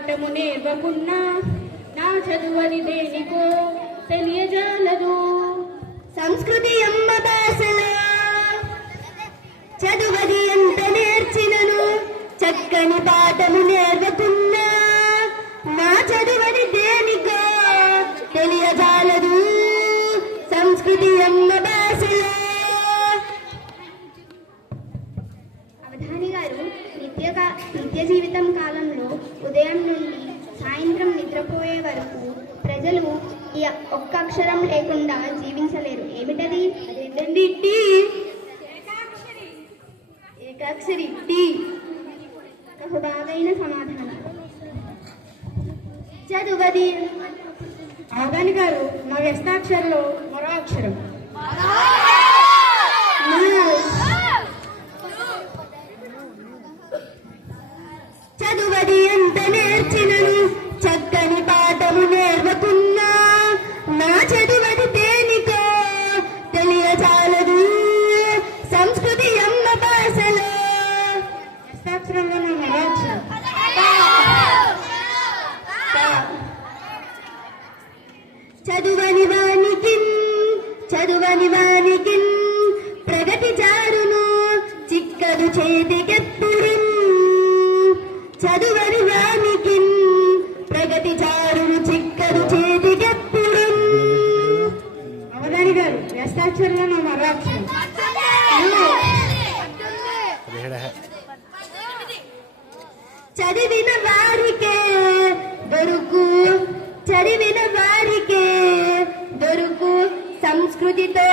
పాఠము నేర్వకున్నా నా చదువని దేనికో తెలియజాలదు. సంస్కృతి అమ్మ భాషలో చదువది ఎంత నేర్చినను చక్కని పాఠము నేర్వకున్నా నా చదువని దేనికో తెలియజాలదు. సంస్కృతి అమ్మ భాషలో. అవధాని గారు నిత్య జీవితం కాలంలో ఉదయం నుండి సాయంత్రం నిద్రపోయే వరకు ప్రజలు ఈ ఒక్క అక్షరం లేకుండా జీవించలేరు. ఏమిటది? అదేంటండి? టీ. ఏకాక్షరి టీ. బాగైన సమాధానం. చదువది. అవధాని గారు మా వ్యస్తాక్షరంలో మరో అక్షరం. చదువది ఎంత నేర్చినను చక్కని పాఠము నేర్వకున్నా నా చదువది దేనికో తెలియజాలదు. సంస్కృతి అమ్మ భాషలో. వ్యస్తాక్షరంలో మరో అక్షరం. చదువని వానికి ప్రగతి జారును చిక్కదు చేతికెప్పుడు. చదువని వానికి ప్రగతి జారును చిక్కదు చేతికెప్పుడు. అవధాని గారు వ్యస్తాక్షరంలో మరో అక్షరం. చదివిన వారికే దొరుకు చదివిన వారికే దొరుకు సంస్కృతితో